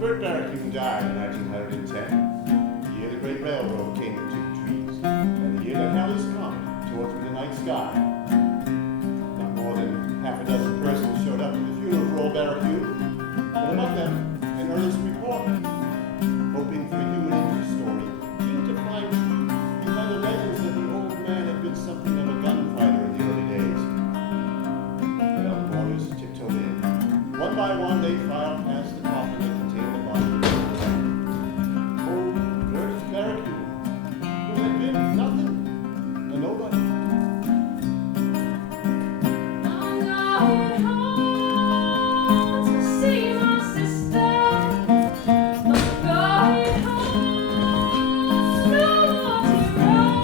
Bert Barricune died in 1910, the year the great railroad came into the trees, and the year that Hallie's comet tore through the night sky. Not more than half a dozen persons showed up to the funeral for old Barricune, but among them, an earnest reporter, hoping for a human interest story, keen to find truth behind the legends that the old man had been something of a gunfighter in the early days. The young boys tiptoed in. One by one, they filed past the coffin that contained the body of old Bert Barricune, who had been nothing, a nobody. I'm going home to see my sister. I'm going home, nowhere to roam.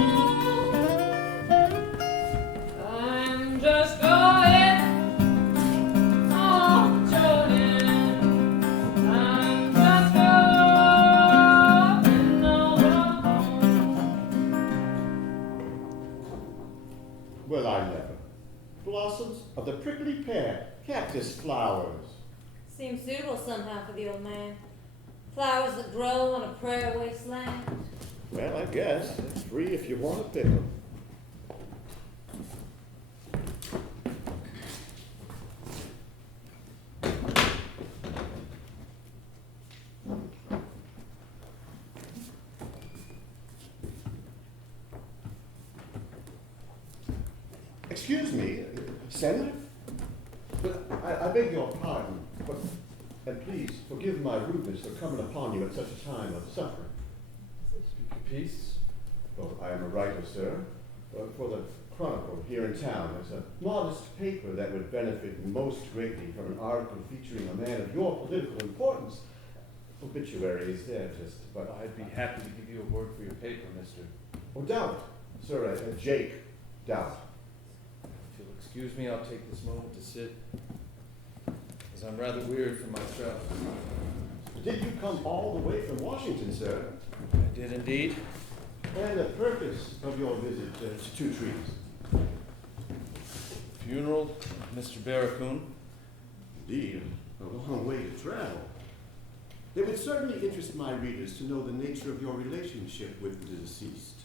I'm just going off Jordan. I'm just going over home. Well, I never. Blossoms of the prickly pear, cactus flowers. Seems suitable somehow for the old man. Flowers that grow on a prairie wasteland. Well, I guess. It's free if you want to pick them. Excuse me, Senator? But I beg your pardon, but, and please forgive my rudeness for coming upon you at such a time of suffering. Speak your piece. Well, I am a writer, sir, for the Chronicle here in town. It's a modest paper that would benefit most greatly from an article featuring a man of your political importance. Obituary is there, but I'd be happy to give you a word for your paper, Mr. Oh, Dowitt, sir, Jake Dowitt. If you'll excuse me, I'll take this moment to sit, as I'm rather weary from my travels. Did you come all the way from Washington, sir? I did indeed. And the purpose of your visit to Two Trees? Funeral of Mr. Barricune. Indeed, a long way to travel. It would certainly interest my readers to know the nature of your relationship with the deceased.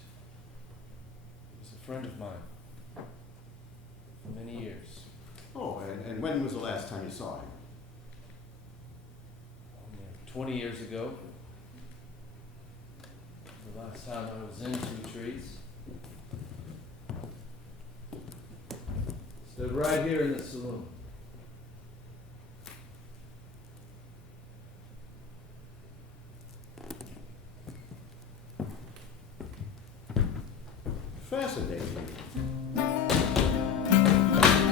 He was a friend of mine for many years. Oh, and when was the last time you saw him? 20 years ago. The last time I was in Two Trees. Stood right here in the saloon. Fascinating.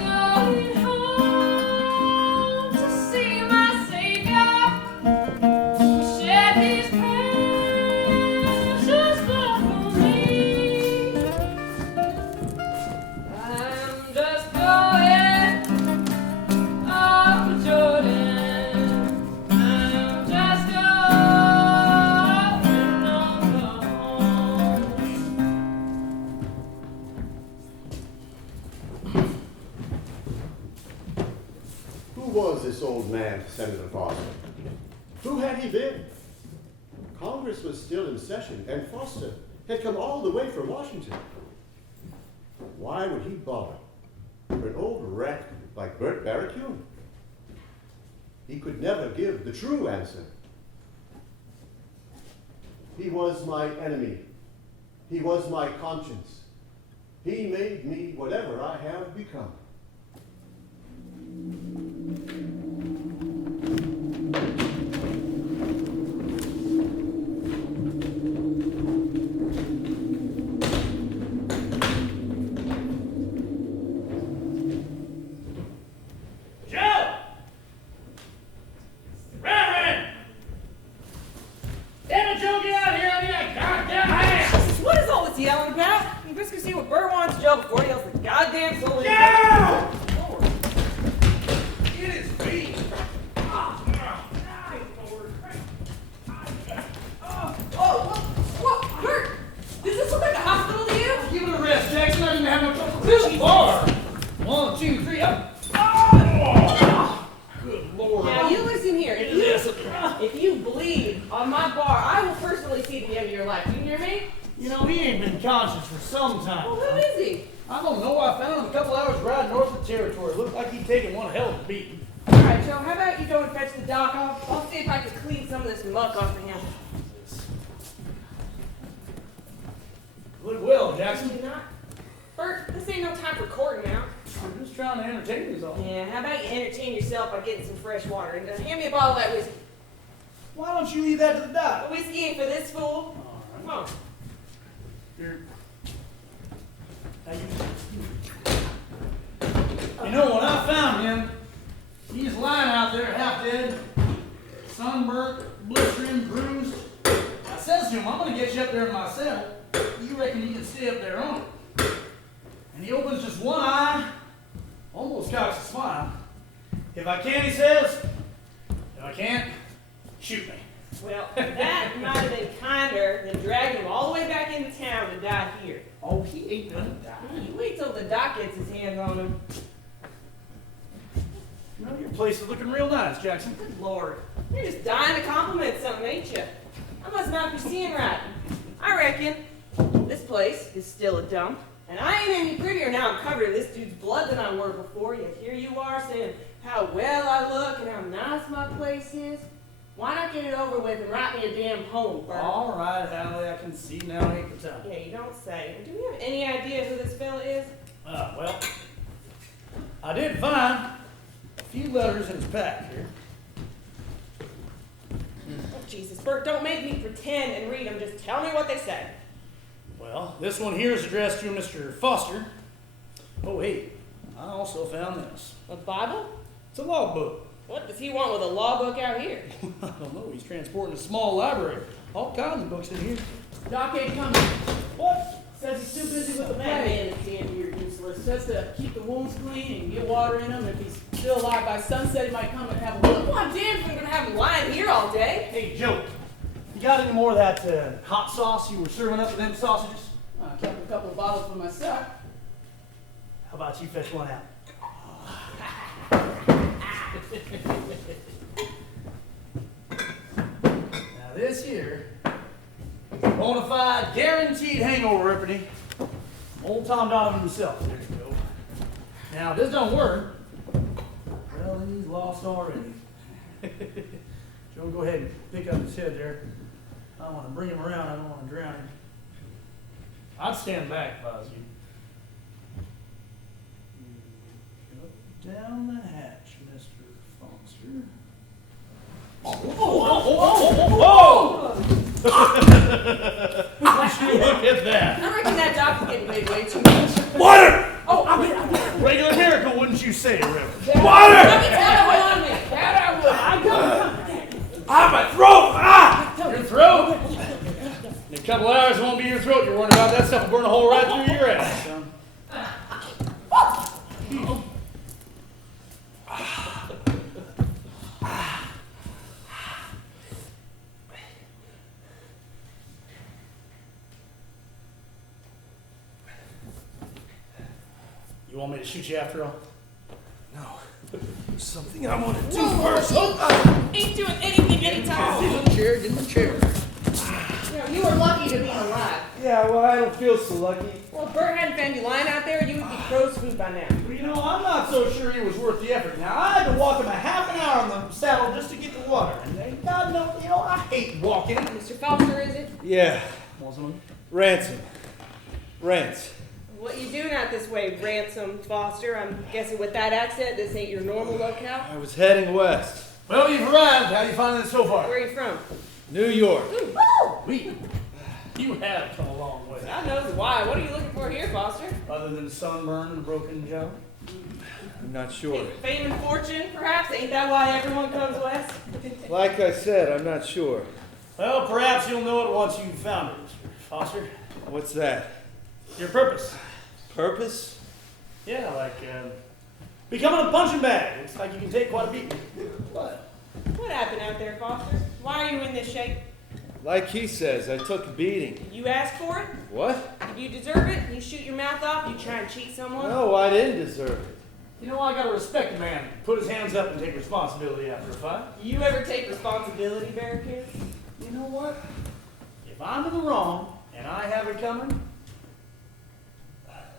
Going home to see my Savior. He shed his precious blood for me. I'm just going over Jordan. I'm just going over home. Who was this old man, Senator Foster? Who had he been? Congress was still in session, and Foster had come all the way from Washington. Why would he bother for an old wreck like Bert Barricune? He could never give the true answer. He was my enemy. He was my conscience. He made me whatever I have become. Joe! Reverend! Damn it, Joe, get out here! I need a goddamn hand! What is all this yelling about? You just can see what Bert wants, Joe, before he yells the goddamn soul in Joe! Lord. It is me! Ah, Lord. on my bar, I will personally see the end of your life. You hear me? You know, he ain't been conscious for some time. Well, who is he? I don't know. I found him a couple hours ride north of the territory. Looked like he'd taken one hell of a beating. All right, Joe, how about you go and fetch the doc? I'll see if I can clean some of this muck off of him. Look well, Jackson. You not? Bert, this ain't no time for courting now. I'm just trying to entertain you all. Yeah, how about you entertain yourself by getting some fresh water and hand me a bottle of that whiskey. Why don't you leave that to the doc? The whiskey ain't for this fool. Come on. You're... You know, when I found him, he's lying out there half dead, sunburnt, blistering, bruised. I says to him, I'm going to get you up there in my cell. You reckon you can stay up there on it? And he opens just one eye, almost cocks a smile. If I can, he says, if I can't, shoot me. Well, that might have been kinder than dragging him all the way back into town to die here. Oh, he ain't gonna die. You wait till the doc gets his hands on him. You know, your place is looking real nice, Jackson. Good Lord. You're just dying to compliment something, ain't you? I must not be seeing right. I reckon this place is still a dump. And I ain't any prettier now I'm covered in this dude's blood than I were before. Yet here you are saying how well I look and how nice my place is. Why not get it over with and write me a damn poem, Bert? All right, Hallie, I can see now ain't the time. Yeah, you don't say. Do we have any idea who this fella is? Well, I did find a few letters in his pack here. Oh, Jesus, Bert, don't make me pretend and read them. Just tell me what they say. Well, this one here is addressed to Mr. Foster. Oh, hey, I also found this. A Bible? It's a logbook. What does he want with a law book out here? I don't know, he's transporting a small library. All kinds of books in here. Doc ain't coming. What? Says he's too busy with the That plague. man is damn near useless. Says to keep the wounds clean and get water in them. If he's still alive by sunset, he might come and have a look. Well, I'm damned if I'm gonna have him lying here all day. Hey, Joe, you got any more of that hot sauce you were serving up with them sausages? I kept a couple of bottles for myself. How about you fetch one out? Now this here is a bona fide, guaranteed hangover remedy. Old Tom Donovan himself. There you go. Now if this don't work, well, he's lost already. Joe, go ahead and pick up his head there. I want to bring him around. I don't want to drown him. I'd stand back if I was you. Down the hatch, Mr. Foster. Look at that. I reckon that doctor's getting paid way too much. Water! Oh, I'm Regular miracle, wouldn't you say, Reverend? Let me Water! tell you what on me. That I would. Ah, my throat! Ah! Your throat? In a couple hours, it won't be your throat. You're worrying about that stuff will burn a hole right through your ass, son. You want me to shoot you after all? No. There's something I want to do Whoa, first. Ain't doing anything anytime soon. Get in the chair, get in the chair. You know, you were lucky to be alive. Yeah, well, I don't feel so lucky. Well, if Bert hadn't found you lying out there, you would be crow's food by now. Well, you know, I'm not so sure it was worth the effort. Now, I had to walk him a half an hour on the saddle just to get the water. And God knows, you know, I hate walking. Mr. Foster, is it? Yeah, Muslim. Ransom. Rance. What you doing out this way, Ransome, Foster? I'm guessing with that accent, this ain't your normal locale? I was heading west. Well, you've arrived. How do you find it so far? Where are you from? New York. You have come a long way. God knows why. What are you looking for here, Foster? Other than sunburn and a broken jaw. I'm not sure. Fame and fortune, perhaps? Ain't that why everyone comes west? Like I said, I'm not sure. Well, perhaps you'll know it once you've found it, Mr. Foster. What's that? Your purpose. Purpose? Yeah, like becoming a punching bag. Looks like you can take quite a beating. What? What happened out there, Foster? Why are you in this shape? Like he says, I took a beating. You asked for it? What? You deserve it? You shoot your mouth off? You try and cheat someone? No, I didn't deserve it. You know, I gotta respect a man. Put his hands up and take responsibility after a fight. You ever take responsibility, Barricune? You know what? If I'm in the wrong and I have it coming,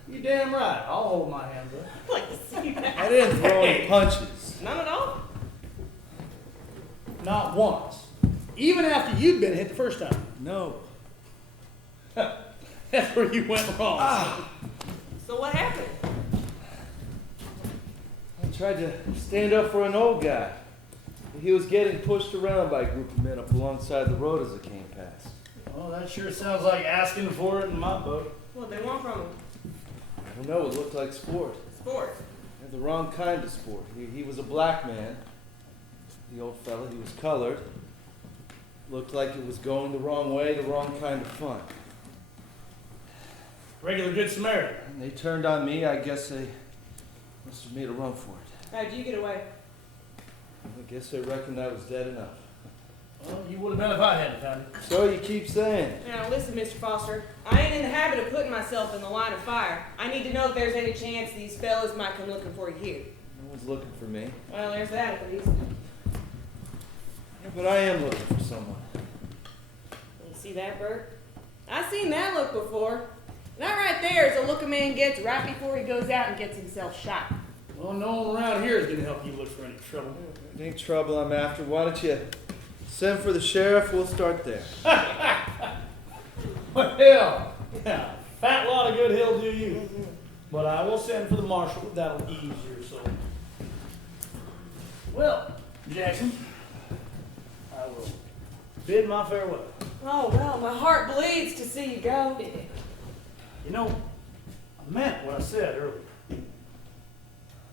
you're damn right. I'll hold my hands up. I'd like to see that. I didn't throw any punches. None at all? Not once. Even after you'd been hit the first time. No. That's where you went wrong. So what happened? I tried to stand up for an old guy. He was getting pushed around by a group of men up alongside the road as it came past. Well, that sure sounds like asking for it in my book. What they want from him? I don't know, it looked like sport. Sport. And the wrong kind of sport. He was a black man. The old fella, he was colored. Looked like it was going the wrong way, the wrong kind of fun. Regular Good Samaritan. And they turned on me. I guess they must have made a run for it. How'd you get away? I guess they reckoned I was dead enough. Well, you would have been if I hadn't found it. So you keep saying. Now listen, Mr. Foster. I ain't in the habit of putting myself in the line of fire. I need to know if there's any chance these fellas might come looking for you here. No one's looking for me. Well, there's that at least. Yeah, but I am looking for someone. You see that, Bert? I've seen that look before. That right there is a look a man gets right before he goes out and gets himself shot. Well, no one around here is going to help you look for any trouble. It ain't trouble I'm after. Why don't you send for the sheriff? We'll start there. Well, yeah, fat lot of good he'll do you. But I will send for the marshal. That'll ease your soul. Well, Jackson, I will bid my farewell. Oh, well, my heart bleeds to see you go. You know, I meant what I said earlier.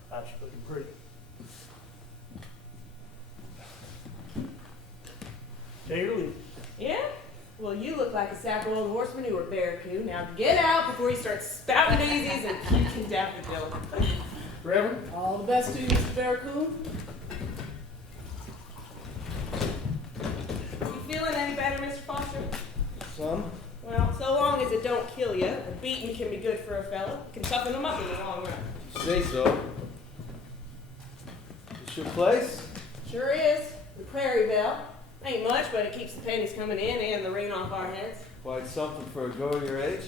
Thought you looking pretty. Take it or leave it. Yeah? Well, you look like a sack of old horse manure, Barricune. Now get out before you start spouting daisies and puking daffodil. Reverend? All the best to you, Mr. Barricune. You feeling any better, Mr. Foster? Some? Well, so long as it don't kill you, a beating can be good for a fella. It can toughen him up in the long run. Say so. This your place? Sure is. The Prairie Belle. Ain't much, but it keeps the pennies coming in and the rain off our heads. Quite something for a girl your age.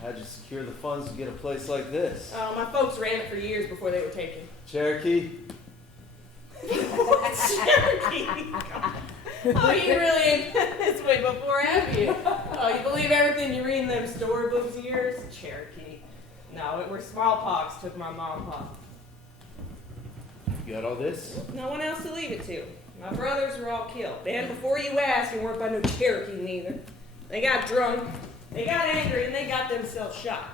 How'd you secure the funds to get a place like this? My folks ran it for years before they were taken. Cherokee? Cherokee! Oh, you really ain't been this way before, have you? Oh, you believe everything you read in them storybooks of yours? Cherokee. No, it were smallpox took my mom and pop. You got all this? No one else to leave it to. My brothers were all killed. And before you ask, it weren't by no Cherokee neither. They got drunk, they got angry, and they got themselves shot.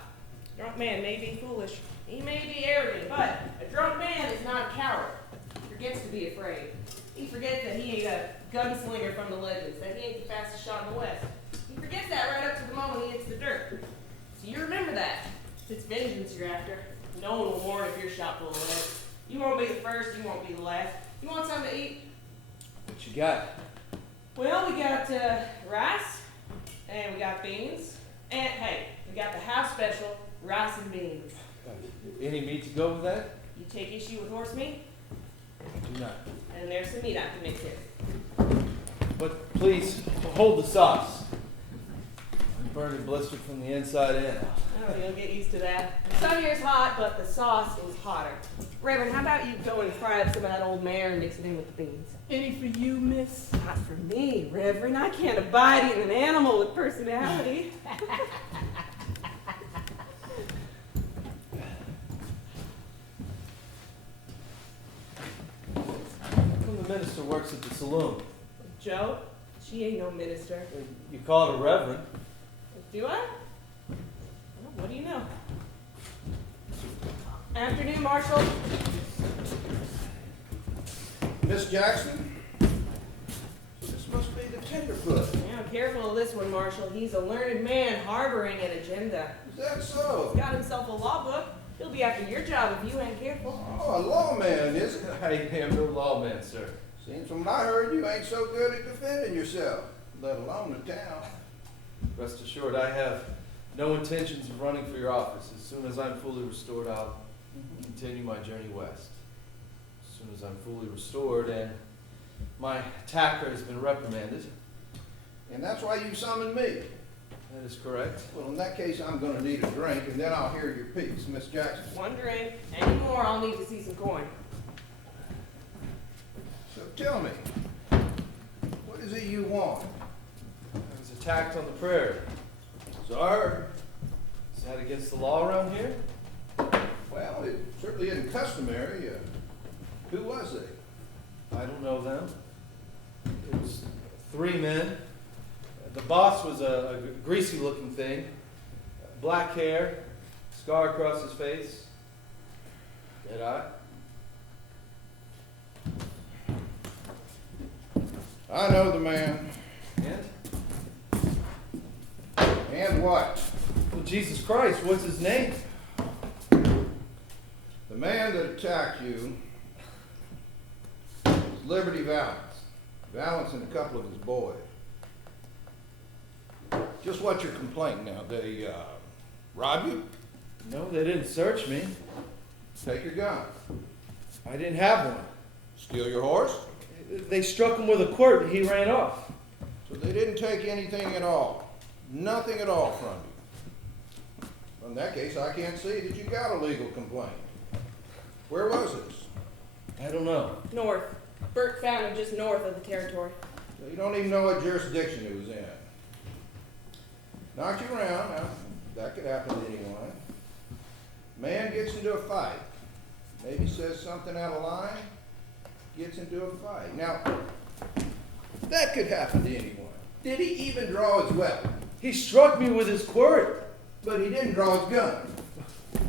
Drunk man may be foolish. He may be arrogant, but a drunk man is not a coward. He forgets to be afraid. He forgets that he ain't a gunslinger from the legends, that he ain't the fastest shot in the West. He forgets that right up to the moment he hits the dirt. So you remember that. If it's vengeance you're after, no one will mourn if you're shot full of lead. You won't be the first, you won't be the last. You want something to eat? What you got? Well, we got rice, and we got beans, and hey, we got the house special, rice and beans. Any meat to go with that? You take issue with horse meat, I do not. and there's some meat I can mix in. But please, hold the sauce. I'm burning blistered from the inside in. Oh, you'll get used to that. The sun here's hot, but the sauce is hotter. Reverend, how about you go and fry up some of that old mare and mix it in with the beans? Any for you, miss? Not for me, Reverend. I can't abide eating an animal with personality. The minister works at the saloon. Joe, she ain't no minister. You call it a reverend. Do I? Well, what do you know? Afternoon, Marshal. Miss Jackson? This must be the tenderfoot. Yeah, careful of this one, Marshal. He's a learned man harboring an agenda. Is that so? He's got himself a law book. He'll be after your job if you ain't careful. Oh, a lawman, is it? I am no lawman, sir. Seems from what I heard you ain't so good at defending yourself, let alone the town. Rest assured, I have no intentions of running for your office. As soon as I'm fully restored, I'll continue my journey west. As soon as I'm fully restored and my attacker has been reprimanded, And that's why you summoned me. That is correct. Well, in that case, I'm gonna need a drink, and then I'll hear your piece, Miss Jackson. One drink. Any more, I'll need to see some coin. So tell me, what is it you want? I was attacked on the prairie. Sir, is that against the law around here? Well, it certainly isn't customary. Who was it? I don't know them. It was 3 men. The boss was a greasy-looking thing, black hair, scar across his face, red eye. I know the man. And? And what? Well, Jesus Christ, what's his name? The man that attacked you was Liberty Valance. Valance and a couple of his boys. Just what's your complaint now? They rob you? No, they didn't search me. Take your gun. I didn't have one. Steal your horse? They struck him with a quirt and he ran off. So they didn't take anything at all. Nothing at all from you. Well, in that case, I can't see that you got a legal complaint. Where was this? I don't know. North. Bert found him just north of the territory. So you don't even know what jurisdiction it was in. Knocked you around. Now, that could happen to anyone. Man gets into a fight. Maybe says something out of line. Gets into a fight. Now, that could happen to anyone. Did he even draw his weapon? He struck me with his quirt. But he didn't draw his gun.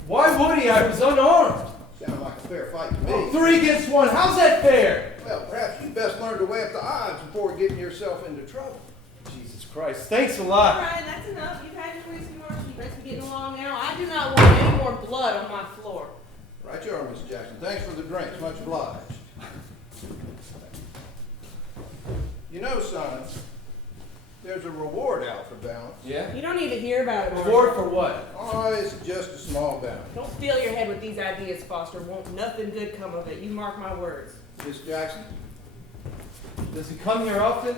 Why would he? I was unarmed. Sounds like a fair fight to me. 3 against 1. How's that fair? Well, perhaps you best learn to weigh up the odds before getting yourself into trouble. Jesus Christ. Thanks a All lot. right, that's enough. You've had your whiskey, Mark. You guys are getting along now. I do not want any more blood on my floor. Right you are, Miss Jackson. Thanks for the drinks. Much obliged. You know, son, there's a reward out for Valance. Yeah? You don't need to hear about it, Mark. Reward for what? Oh, it's just a small bounty. Don't fill your head with these ideas, Foster. Won't nothing good come of it. You mark my words. Miss Jackson, Does he come here often?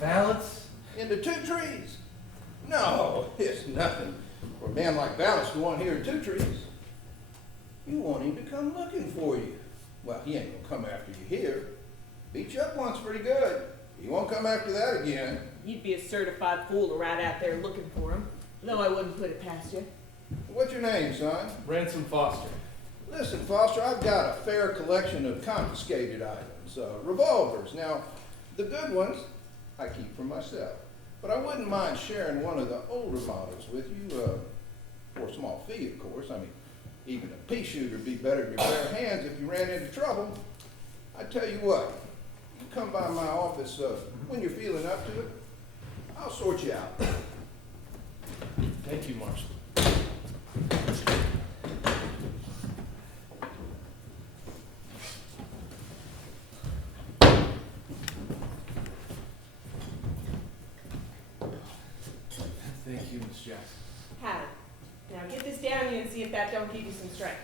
Valance? into 2 trees? No, it's nothing for a man like Valance to want here in 2 trees. You want him to come looking for you. Well, he ain't gonna come after you here. Beat you up once pretty good. He won't come after that again. You'd be a certified fool to ride out there looking for him. No, I wouldn't put it past you. What's your name, son? Ransome Foster. Listen, Foster, I've got a fair collection of confiscated items, revolvers. Now, the good ones I keep for myself, but I wouldn't mind sharing one of the older models with you, for a small fee, of course. I mean, even a pea shooter would be better in your bare hands if you ran into trouble. I tell you what, you come by my office when you're feeling up to it. I'll sort you out. Thank you, Marshal. Thank you, Miss Jackson. Have it. Now get this down you and see if that don't give you some strength.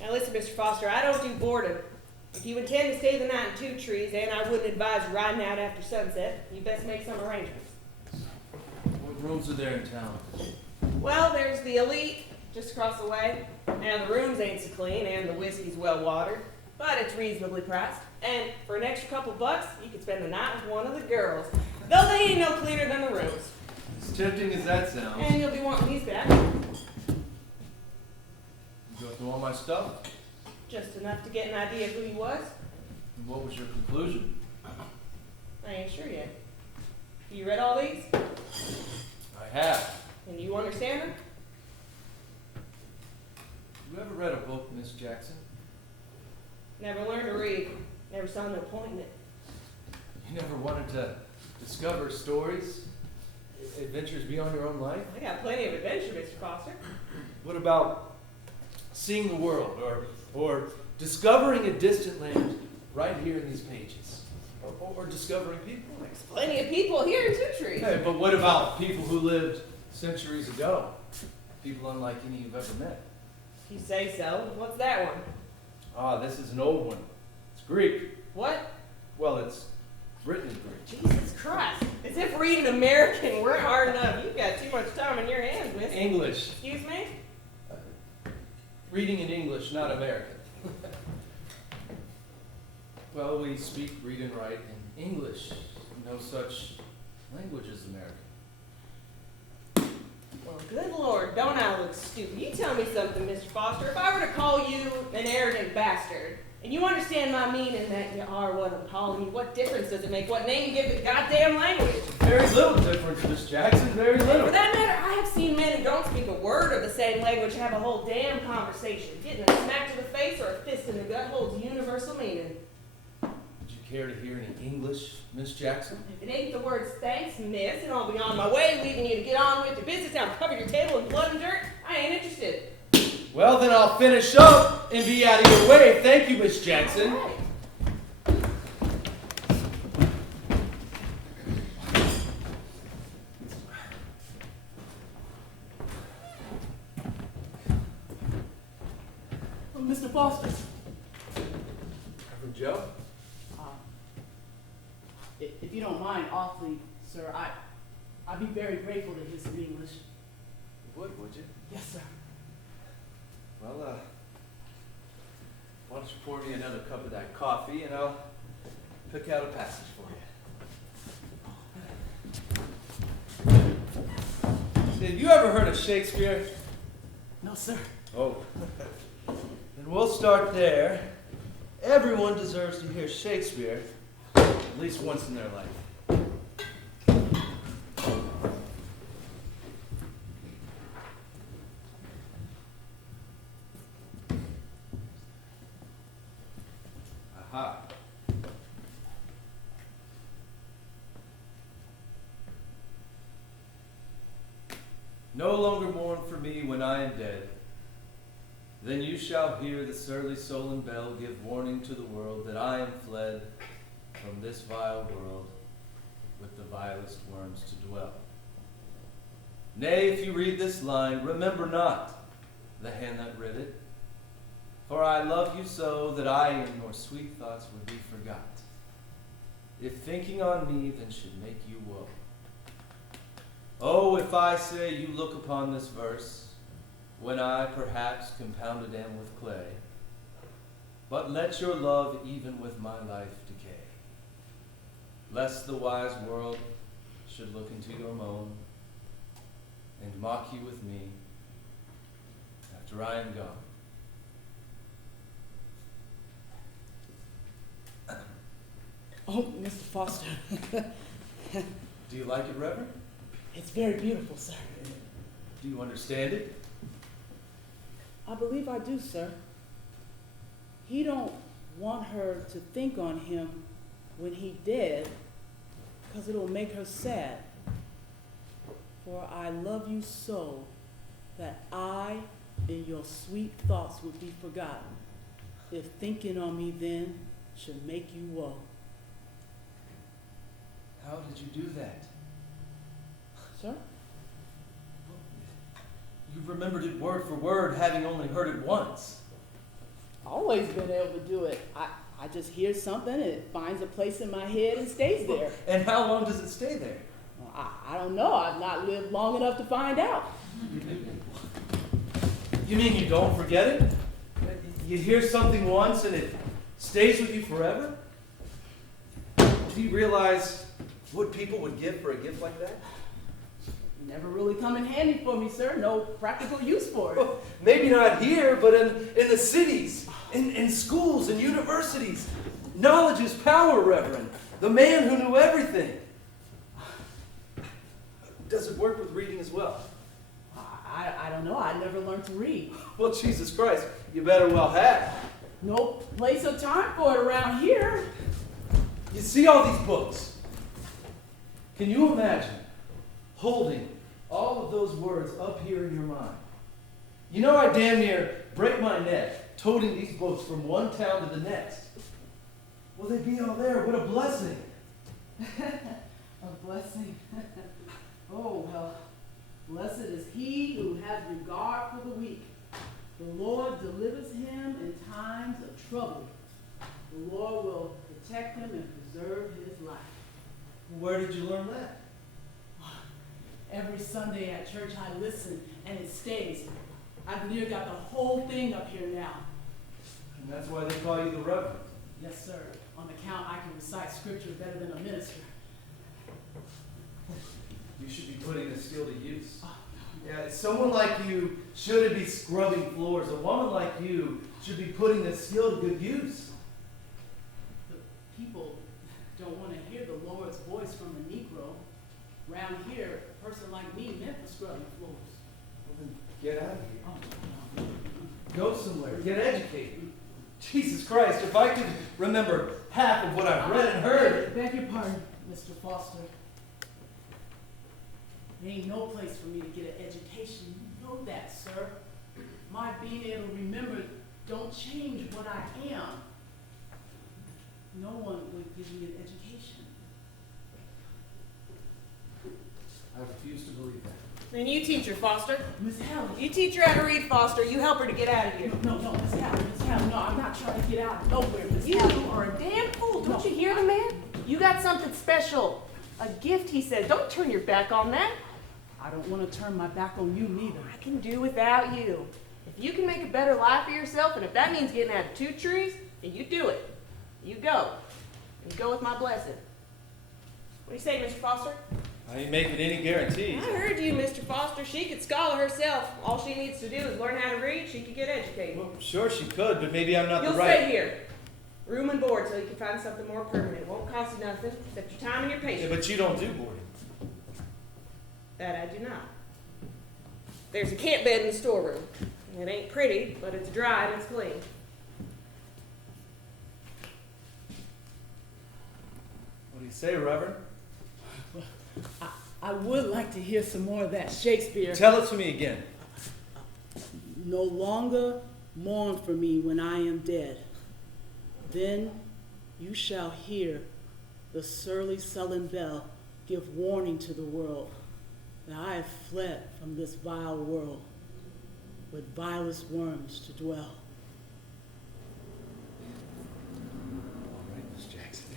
Now listen, Mr. Foster, I don't do boredom. If you intend to stay the night in 2 trees, and I wouldn't advise riding out after sunset, you best make some arrangements. What rooms are there in town? Well, there's the Elite just across the way. Now the rooms ain't so clean, and the whiskey's well watered, but it's reasonably priced. And for an extra couple bucks, you could spend the night with one of the girls, though they ain't no cleaner than the rooms. As tempting as that sounds. And you'll be wanting these back. You go through all my stuff? Just enough to get an idea of who he was. And what was your conclusion? I ain't sure yet. You read all these? I have. And you understand them? You ever read a book, Miss Jackson? Never learned to read. Never saw no point in it. You never wanted to discover stories, adventures beyond your own life? I got plenty of adventure, Mr. Foster. What about seeing the world, or discovering a distant land right here in these pages? Or discovering people? There's plenty of people here in 2 trees. Hey, but what about people who lived centuries ago? People unlike any you've ever met. If you say so. What's that one? Ah, this is an old one. It's Greek. What? Well, it's written in Greek. Jesus Christ. As if reading American weren't hard enough. You've got too much time on your hands, miss. English. Excuse me? Reading in English, not American. Well, we speak, read, and write in English. No such language as American. Well, good Lord, don't I look stupid? You tell me something, Mr. Foster. If I were to call you an arrogant bastard, and you understand my meaning that you are what I'm calling you, what difference does it make? What name you give the goddamn language? Very little difference, Miss Jackson, very little. For that matter, I have seen men who don't speak a word of the same language have a whole damn conversation. Getting a smack to the face or a fist in the gut holds universal meaning. Would you care to hear any English, Miss Jackson? If it ain't the words thanks, miss, and I'll be on my way, leaving you to get on with your business. Now cover your table in blood and dirt. I ain't interested. Well, then I'll finish up and be out of your way. Thank you, Miss Jackson. All right. Oh, Mr. Foster. From Joe? If you don't mind, awfully, sir, I'd be very grateful to hear some English. You would you? Yes, sir. Well, why don't you pour me another cup of that coffee and I'll pick out a passage for you. Have you ever heard of Shakespeare? No, sir. Oh. Then we'll start there. Everyone deserves to hear Shakespeare at least once in their life. Aha. No longer mourn for me when I am dead. Then you shall hear the surly sullen bell give warning to the world that I am fled from this vile world with the vilest worms to dwell. Nay, if you read this line, remember not the hand that writ it, for I love you so that I in your sweet thoughts would be forgot. If thinking on me then should make you woe. Oh, if I say you look upon this verse, when I perhaps compounded am with clay, but let your love even with my life decay, lest the wise world should look into your moan, and mock you with me after I am gone. Oh, Mr. Foster. Do you like it, Reverend? It's very beautiful, sir. Do you understand it? I believe I do, sir. He don't want her to think on him when he dead, because it'll make her sad. For I love you so that I in your sweet thoughts would be forgotten, if thinking on me then should make you woe. How did you do that? Sir? You remembered it word for word, having only heard it once. Always been able to do it. I just hear something and it finds a place in my head and stays there. And how long does it stay there? Well, I don't know. I've not lived long enough to find out. You mean you don't forget it? You hear something once and it stays with you forever? Do you realize what people would give for a gift like that? Never really come in handy for me, sir. No practical use for it. Well, maybe not here, but in the cities, in schools and universities. Knowledge is power, Reverend. The man who knew everything. Does it work with reading as well? I don't know. I never learned to read. Well, Jesus Christ, you better well have. No place or time for it around here. You see all these books. Can you imagine holding all of those words up here in your mind? You know I damn near break my neck toting these books from one town to the next. Will they be all there? What a blessing. A blessing. Oh, well, blessed is he who has regard for the weak. The Lord delivers him in times of trouble. The Lord will protect him and preserve his life. Where did you learn that? Every Sunday at church I listen, and it stays. I've near got the whole thing up here now. And that's why they call you the Reverend. Yes, sir. On account I can recite scripture better than a minister. You should be putting this skill to use. Yeah, someone like you shouldn't be scrubbing floors. A woman like you should be putting this skill to good use. The people don't want to hear the Lord's voice from a Negro. Round here, a person like me meant for scrubbing floors. Well, then get out of here. Oh, no. Go somewhere. Get educated. Jesus Christ, if I could remember half of what I've read and heard. Beg your pardon, Mr. Foster. There ain't no place for me to get an education. You know that, sir. My being able to remember don't change what I am. No one would give me an education. I refuse to believe that. Then you teach her, Foster. Miss Hallie. You teach her how to read, Foster. You help her to get out of here. No, Miss Hallie, no, I'm not trying to get out of nowhere, Miss You Hallie. are a damn fool. Don't No. you hear the man? You got something special. A gift, he said. Don't turn your back on that. I don't want to turn my back on you neither. I can do without you. If you can make a better life for yourself, and if that means getting out of 2 trees, then you do it. You go. And go with my blessing. What do you say, Mr. Foster? I ain't making any guarantees. I heard you, Mr. Foster. She could scholar herself. All she needs to do is learn how to read. She could get educated. Well, sure she could, but maybe I'm not You'll the right. stay here. Room and board till you can find something more permanent. It won't cost you nothing except your time and your Yeah, patience. but you don't do boarding. That I do not. There's a camp bed in the storeroom. It ain't pretty, but it's dry and it's clean. What do you say, Reverend? I would like to hear some more of that Shakespeare. Tell it to me again. No longer mourn for me when I am dead. Then you shall hear the surly sullen bell give warning to the world that I have fled from this vile world with vilest worms to dwell. All right, Miss Jackson.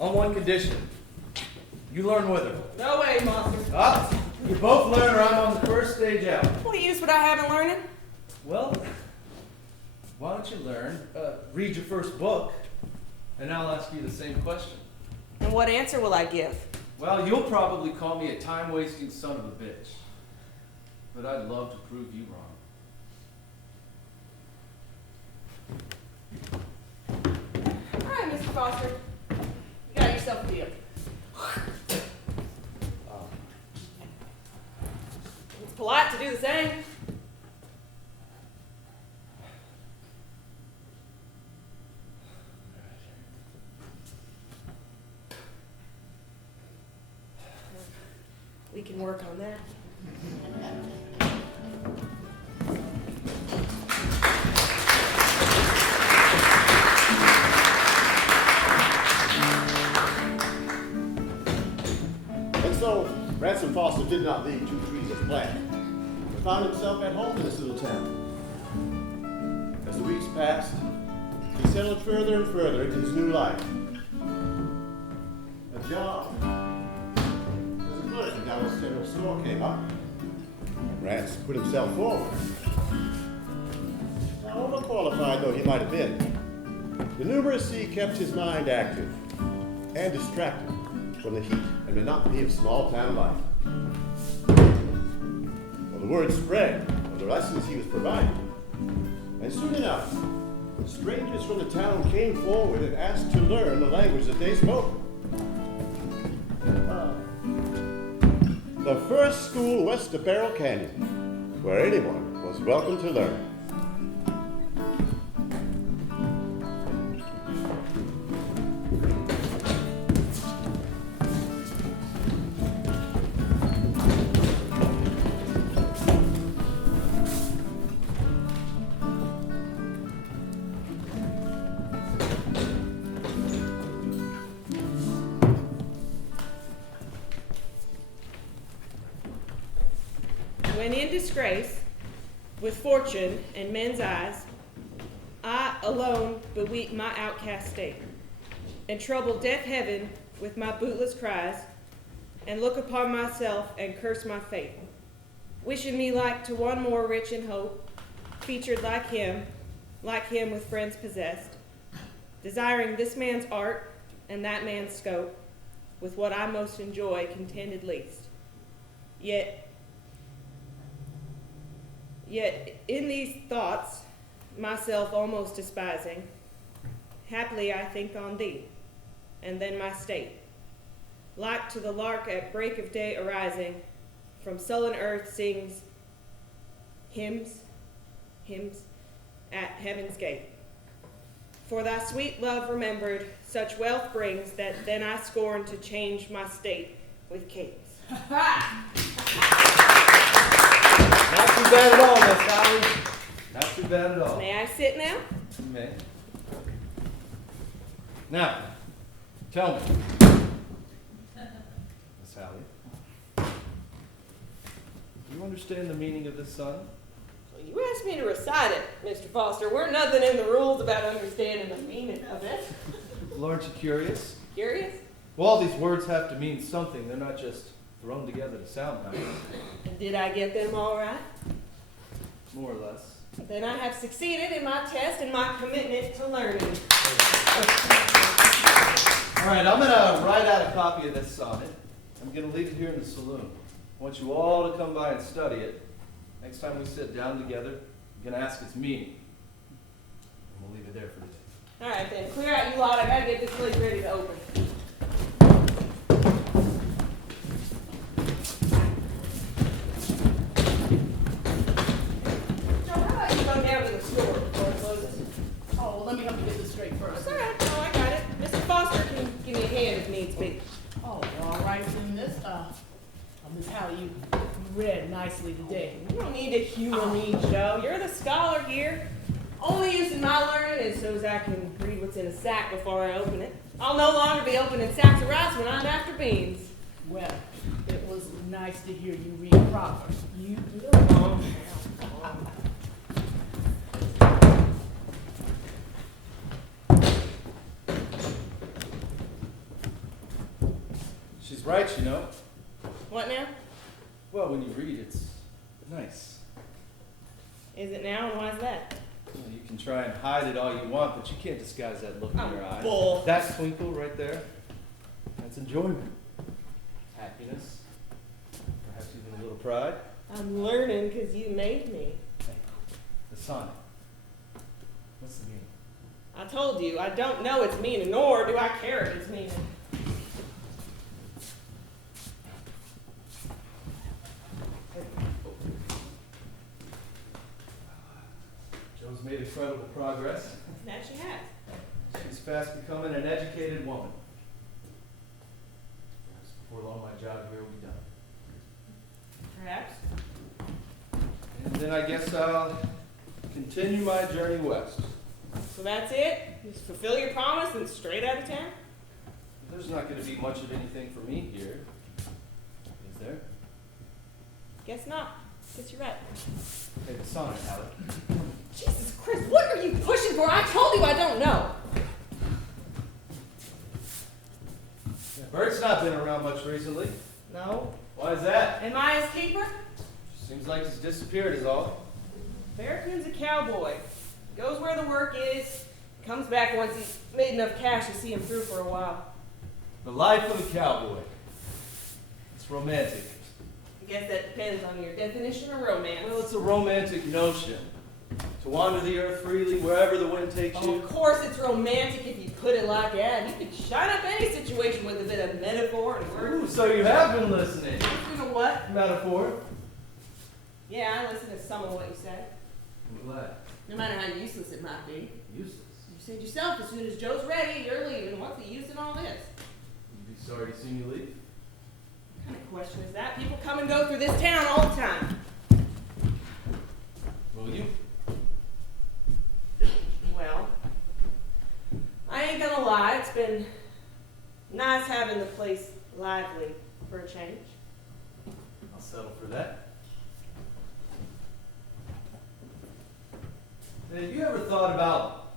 On one condition. You learn with her. No way, Monster. Ah, you both learn or I'm on the first stage out. What use would I have in learning? Well, why don't you learn, read your first book, and I'll ask you the same question. And what answer will I give? Well, you'll probably call me a time-wasting son of a bitch, but I'd love to prove you wrong. All right, Mr. Foster. You got yourself a deal. It's polite to do the same. We can work on that. And so, Ransome Foster did not leave 2 trees as planned, but found himself at home in this little town. As the weeks passed, he settled further and further into his new life. A job as a clerk down at the general store came up. Rance put himself forward. Now, overqualified though he might have been, the numeracy kept his mind active and distracted from the heat and monotony of small-town life. Well, the word spread of the lessons he was providing, and soon enough, strangers from the town came forward and asked to learn the language that they spoke. The first school west of Barrel Canyon, where anyone was welcome to learn. When in disgrace, with fortune in men's eyes, I alone beweep my outcast state, and trouble deaf heaven with my bootless cries, and look upon myself and curse my fate, wishing me like to one more rich in hope, featured like him with friends possessed, desiring this man's art and that man's scope, with what I most enjoy contended least. Yet in these thoughts, myself almost despising, haply I think on thee, and then my state. Like to the lark at break of day arising, from sullen earth sings hymns at heaven's gate. For thy sweet love remembered, such wealth brings that then I scorn to change my state with kings. Not too bad at all, Miss Hallie. Not too bad at all. May I sit now? You may. Now, tell me, Miss Hallie, do you understand the meaning of this song? You asked me to recite it, Mr. Foster. We're nothing in the rules about understanding the meaning of it. Well, aren't you curious? Curious? Well, all these words have to mean something. They're not just thrown together to sound nice. And did I get them all right? More or less. Then I have succeeded in my test and my commitment to learning. All right, I'm going to write out a copy of this sonnet. I'm going to leave it here in the saloon. I want you all to come by and study it. Next time we sit down together, I'm going to ask its meaning. And we'll leave it there for today. All right, then. Clear out, you lot. I got to get this place ready to open. Joe, how about you go down to the store before it closes? Oh, well, let me help you get this straight first. That's all right. No, I got it. Mr. Foster can give me a hand if needs be. Oh, all right, then Miss Hallie, you read nicely today. You don't need to humor me, Joe. You're the scholar here. Only use in my learning is so as I can read what's in a sack before I open it. I'll no longer be opening sacks of rice when I'm after beans. Well, it was nice to hear you read proper. You belong. She's right, you know. What now? Well, when you read, it's nice. Is it now, and why is that? Well, you can try and hide it all you want, but you can't disguise that look in your eye. Bull. That twinkle right there, that's enjoyment. Happiness. Perhaps even a little pride. I'm learning because you made me. Hey, the sonnet. What's the meaning? I told you, I don't know its meaning, nor do I care if it's meaning. Joe's made incredible progress. That she has. She's fast becoming an educated woman. Perhaps before long my job here will be done. Perhaps. And then I guess I'll continue my journey west. So that's it? Just fulfill your promise and straight out of town? There's not going to be much of anything for me here. Is there? Guess not. Guess you're right. Hey, the sonnet, Hallie. Jesus Christ, what are you pushing for? I told you I don't know. Yeah, Bert's not been around much recently. No. Why is that? Am I his keeper? Seems like he's disappeared is all. Barricune's a cowboy. Goes where the work is, comes back once he's made enough cash to see him through for a while. The life of a cowboy. It's romantic. I guess that depends on your definition of romance. Well, it's a romantic notion. To wander the earth freely wherever the wind takes Oh, you. of course it's romantic if you put it like that. You can shine up any situation with a bit of metaphor and word. Ooh, so you have been listening. You know what? Metaphor. Yeah, I listen to some of what you say. I'm glad. No matter how useless it might be. Useless. You said yourself, as soon as Joe's ready, you're leaving. What's the use in all this? You'd be sorry to see me leave. What kind of question is that? People come and go through this town all the time. Will you? Well, I ain't gonna lie, it's been nice having the place lively for a change. I'll settle for that. Have you ever thought about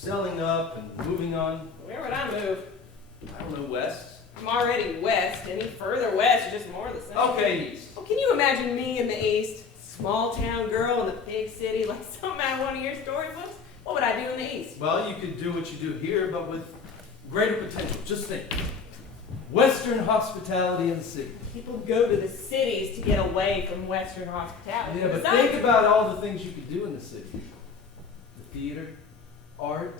selling up and moving on. Where would I move? I don't know, west. I'm already west. Any further west is just more of the same. Okay, east. Well, can you imagine me in the east? Small town girl in the big city, like something out of one of your storybooks? What would I do in the east? Well, you could do what you do here, but with greater potential. Just think. Western hospitality in the city. People go to the cities to get away from Western hospitality. Yeah, but Besides- think about all the things you could do in the city. The theater, art,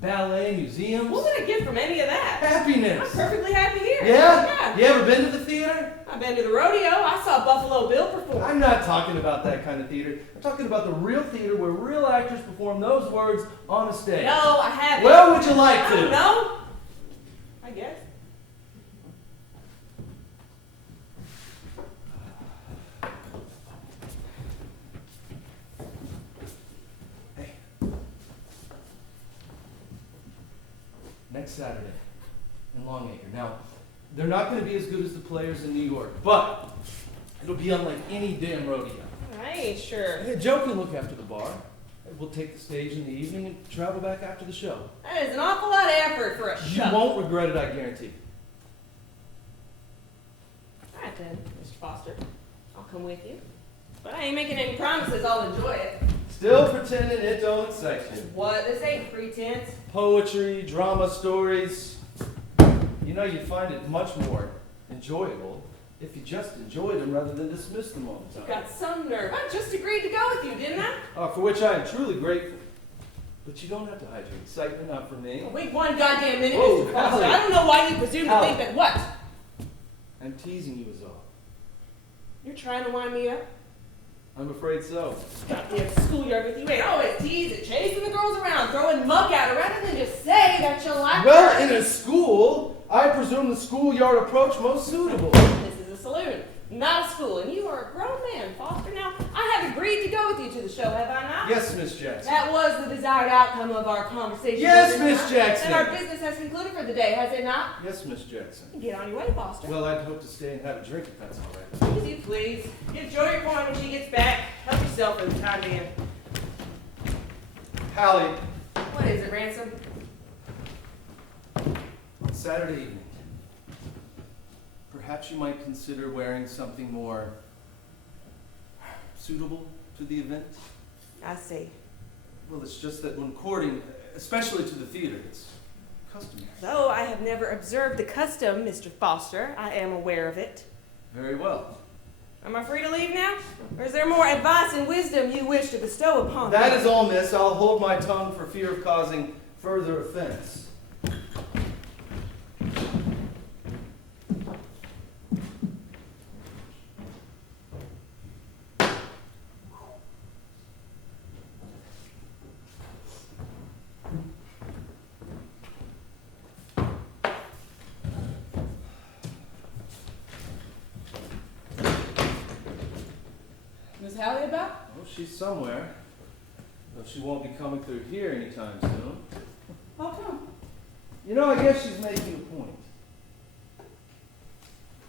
ballet, museums. What would I get from any of that? I'm Happiness. perfectly happy here. Yeah? You ever been to the theater? I've been to the rodeo. I saw Buffalo Bill perform. I'm not talking about that kind of theater. I'm talking about the real theater where real actors perform those words on a stage. No, I haven't. Well, would you like I to? don't know. I guess. Hey. Next Saturday in Longacre. Now, they're not going to be as good as the players in New York, but it'll be unlike any damn rodeo. I ain't sure. Hey, Joe can look after the bar. We'll take the stage in the evening and travel back after the show. That is an awful lot of effort for a You show. won't regret it, I guarantee. All right then, Mr. Foster. I'll come with you. But I ain't making any promises I'll enjoy it. Still pretending it don't excite you. What? This ain't pretense. Poetry, drama, stories. You know, you'd find it much more enjoyable if you just enjoyed them rather than dismissed them all the You time. got some nerve. I just agreed to go with you, didn't I? For which I am truly grateful. But you don't have to hide your excitement, not from me. Oh, wait one goddamn minute, Whoa, Mr. Foster. Hallie. I don't know why you presume to Hallie. think that what? I'm teasing you is all. You're trying to wind me up? I'm afraid so. Goddamn schoolyard with you ain't always teasing, chasing the girls around, throwing muck at her rather than just say that you like Well, her. in a school, I presume the schoolyard approach most suitable. This is a saloon, not a school, and you are a grown man, Foster. Now, I have agreed to go with you to the show, have I not? Yes, Miss Jackson. That was the desired outcome of our conversation. Yes, was it Miss not? Jackson. And our business has concluded for the day, has it not? Yes, Miss Jackson. Get on your way, Foster. Well, I'd hope to stay and have a drink if that's all right. Easy, please. Give Joy your coin when she gets back. Help yourself for the time being. Hallie, What is it, Ransome? on Saturday evening, perhaps you might consider wearing something more suitable to the event. I see. Well, it's just that when courting, especially to the theater, it's customary. Though I have never observed the custom, Mr. Foster, I am aware of it. Very well. Am I free to leave now? Or is there more advice and wisdom you wish to bestow upon me? That is all, miss. I'll hold my tongue for fear of causing further offense. Miss Hallie about? Well, she's somewhere. Though she won't be coming through here anytime soon. How come? You know, I guess she's making a point.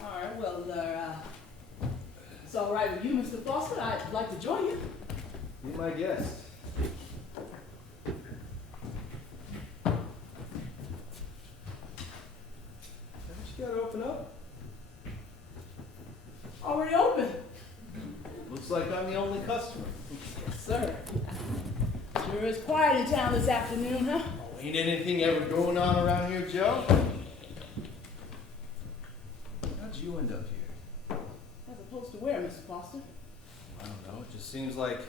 All right, well, it's all right with you, Mr. Foster. I'd like to join you. Be my guest. Haven't you got to open up? Already open. Looks like I'm the only customer. Yes, sir. Sure is quiet in town this afternoon, huh? Oh, ain't anything ever going on around here, Joe? How'd you end up here? As opposed to where, Mr. Foster? I don't know. It just seems like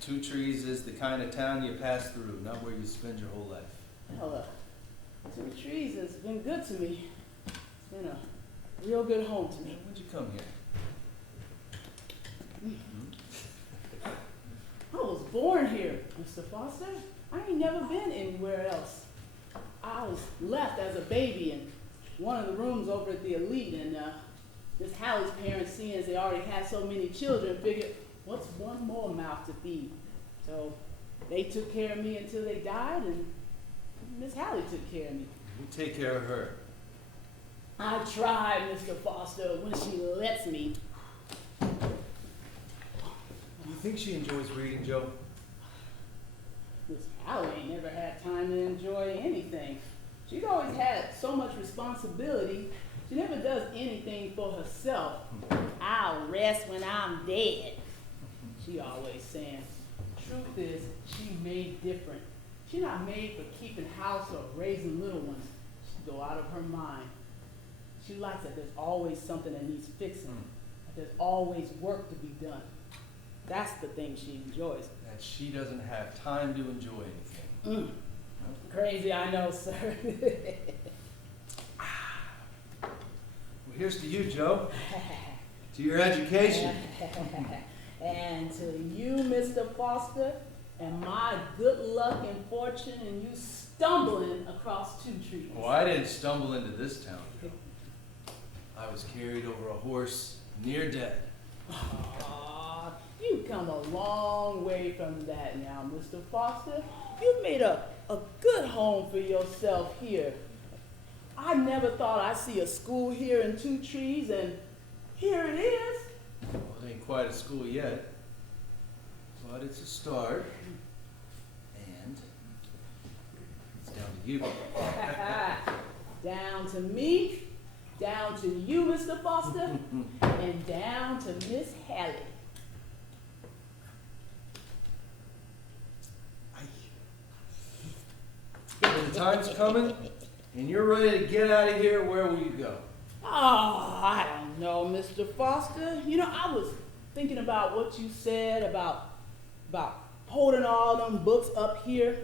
Two Trees is the kind of town you pass through, not where you spend your whole life. Well, Two Trees has been good to me. It's been a real good home to me. When'd you come here? I was born here, Mr. Foster. I ain't never been anywhere else. I was left as a baby in one of the rooms over at the Elite, and Miss Hallie's parents, seeing as they already had so many children, figured, what's one more mouth to feed? So they took care of me until they died, and Miss Hallie took care of me. You take care of her. I tried, Mr. Foster, when she lets me. You think she enjoys reading, Joe? Miss Hallie ain't never had have time to enjoy anything. She's always had so much responsibility. She never does anything for herself. I'll rest when I'm dead, she always saying. Truth is, she made different. She's not made for keeping house or raising little ones. She go out of her mind. She likes that there's always something that needs fixing. That there's always work to be done. That's the thing she enjoys. That she doesn't have time to enjoy anything. Crazy, I know, sir. Well, here's to you, Joe. To your education. And to you, Mr. Foster, and my good luck and fortune and you stumbling across 2 trees. Oh, I didn't stumble into this town, Joe. I was carried over a horse near dead. Aw, you've come a long way from that now, Mr. Foster. You've made a good home for yourself here. I never thought I'd see a school here in 2 trees, and here it is. Well, it ain't quite a school yet, but it's a start, and it's down to you. Down to me, down to you, Mr. Foster, and down to Miss Hallie. When the time's coming, and you're ready to get out of here, where will you go? Oh, I don't know, Mr. Foster. You know, I was thinking about what you said about holding all them books up here.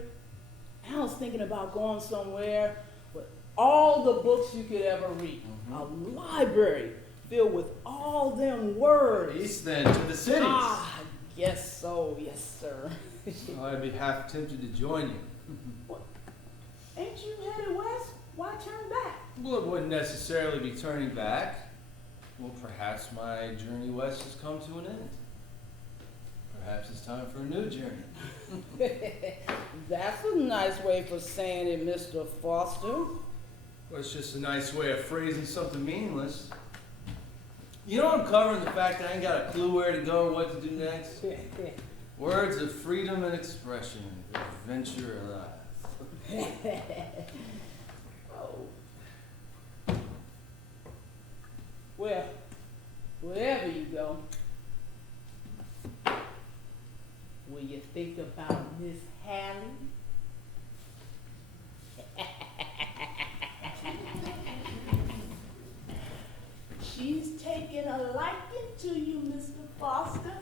I was thinking about going somewhere with all the books you could ever read. A library filled with all them words. East then, to the cities. Ah, yes, so, yes, sir. Well, I'd be half tempted to join you. What? Ain't you headed west? Why turn back? Well, it wouldn't necessarily be turning back. Well, perhaps my journey west has come to an end. Perhaps it's time for a new journey. That's a nice way for saying it, Mr. Foster. Well, it's just a nice way of phrasing something meaningless. You know, I'm covering the fact that I ain't got a clue where to go or what to do next. Words of freedom and expression, adventure alive. Oh. Well, wherever you go, will you think about Miss Hallie? She's taken a liking to you, Mr. Foster.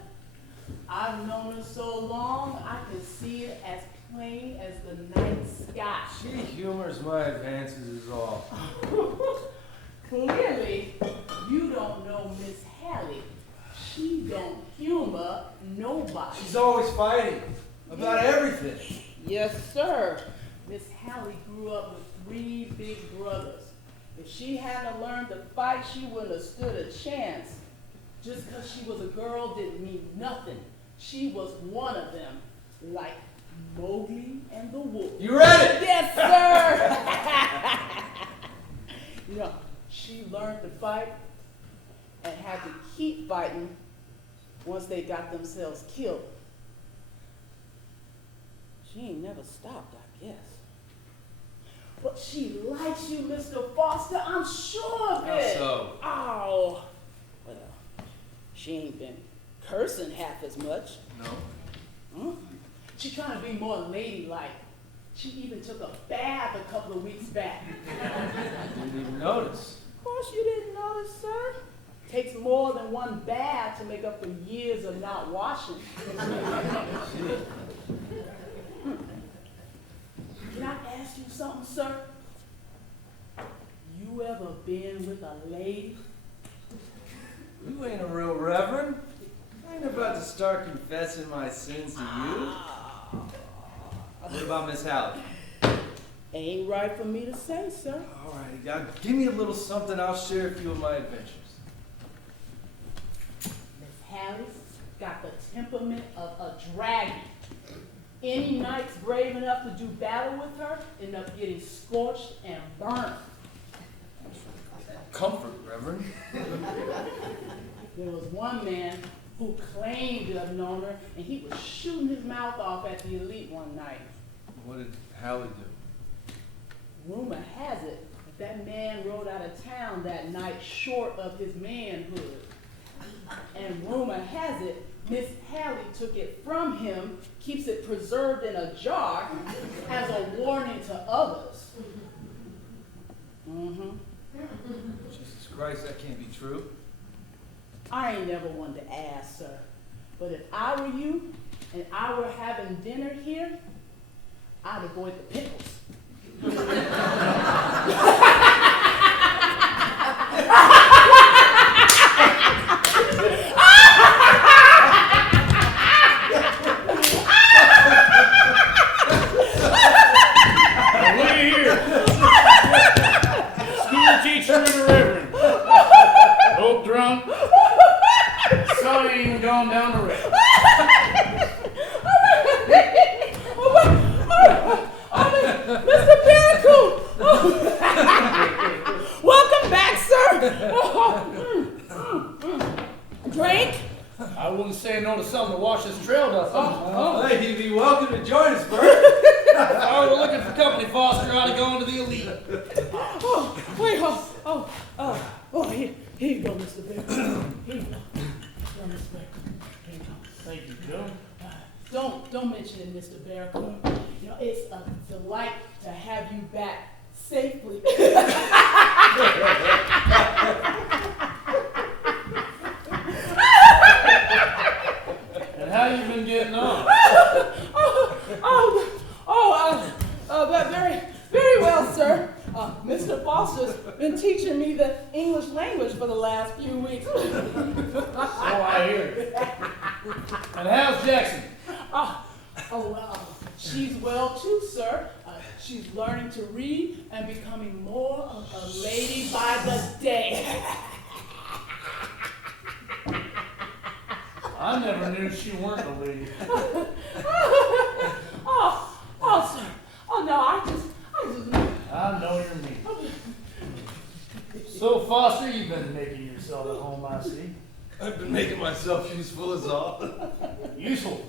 I've known her so long, I can see it as plain as the night sky. She humors my advances is all. Clearly, you don't know Miss Hallie. She don't humor nobody. She's always fighting about everything. Yes, sir. Miss Hallie grew up with 3 big brothers. If she hadn't learned to fight, she wouldn't have stood a chance. Just because she was a girl didn't mean nothing. She was one of them, like Mowgli and the wolf. You read it? Yes, sir. You know, she learned to fight and had to keep fighting once they got themselves killed. She ain't never stopped, I guess. But she likes you, Mr. Foster. I'm sure of it. How so? Oh, well, she ain't been cursing half as much. No. She's trying to be more ladylike. She even took a bath a couple of weeks back. I didn't even notice. Of course you didn't notice, sir. Takes more than 1 bath to make up for years of not washing. Can I ask you something, sir? You ever been with a lady? You ain't a real reverend. I ain't about to start confessing my sins to you. What about Miss Hallie? Ain't right for me to say, sir. All right, now give me a little something. I'll share a few of my adventures. Miss Hallie's got the temperament of a dragon. Any knights brave enough to do battle with her end up getting scorched and burnt. Comfort, Reverend. There was one man who claimed to have known her, and he was shooting his mouth off at the elite one night. What did Hallie do? Rumor has it that man rode out of town that night short of his manhood. And rumor has it Miss Hallie took it from him, keeps it preserved in a jar as a warning to others. Jesus Christ, that can't be true. I ain't never one to ask, sir. But if I were you and I were having dinner here, I'd avoid the pickles. Down the road. Mr. Barricune! Welcome back, sir! Drink? I wouldn't say no to something to wash this trail dust. Hey, you'd be welcome to join us, Bert. If I were looking for company, Foster, I'd go into the elite. Here you go, Mr. Beckman. Here you go. Thank you, Joe. Don't mention it, Mr. Barricune. You know, it's a delight to have you back safely. And how you been getting on? Very well, sir. Mr. Foster's been teaching me the English language for the last few weeks. So I hear. And how's Jackson? She's well too, sir. She's learning to read and becoming more of a lady by the day. I never knew she weren't a lady. Sir. No, I just. I know you're mean. So, Foster, you've been making yourself at home, I see. I've been making myself useful as all. Useful?